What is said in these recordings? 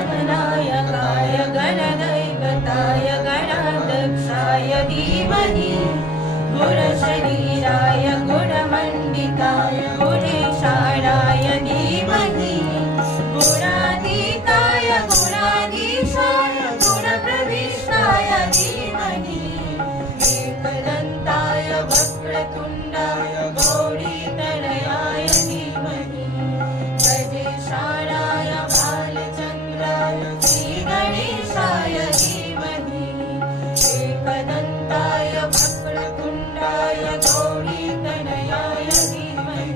गणनायकाय गणदैवताय गणाध्यक्षाय धीमहि गुणशरीराय गुणमण्डिताय गुणेशाणाय धीमहि गुणातीताय गुणाधीशाय गुणप्रविष्टाय धीमहि एकदन्ताय वक्रतुण्डाय गौरीतनयाय धीमहि गजेशाणाय बालचन्द्राय श्रीगणेशाय धीमहि एकदन्ताय वक्रतुण्डाय गौरीतनयाय धीमहि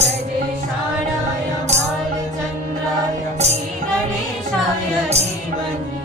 गजेशाणाय बालचन्द्राय श्रीगणेशाय धीमहि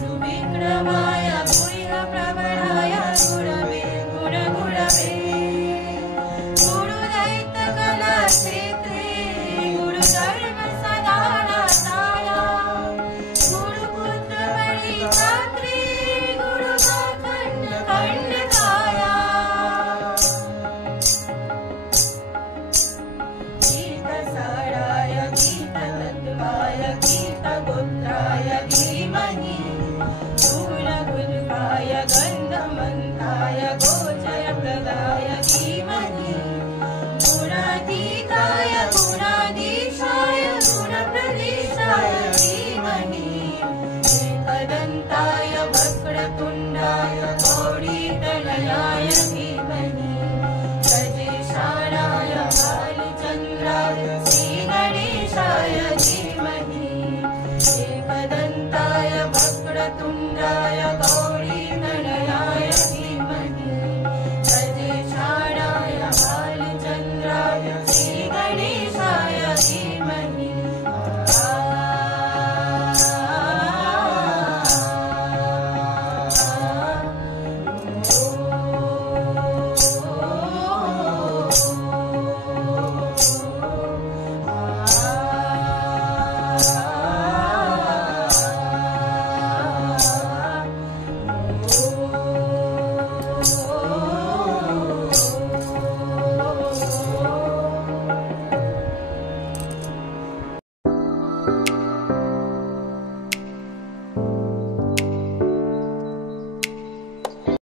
गुरुविक्रमाय गुह्यप्रवराय गुरवे गुणगुरवे गुरुदैत्यकलाक्षेत्रे गुरुधर्मसदानताय गुरुपुत्रमणिपात्रे गुरुखण्डकाय गीतसाराय गीततत्त्वाय गीतगोत्राय धीमहि गुणगुल्फाय गन्धमन्ताय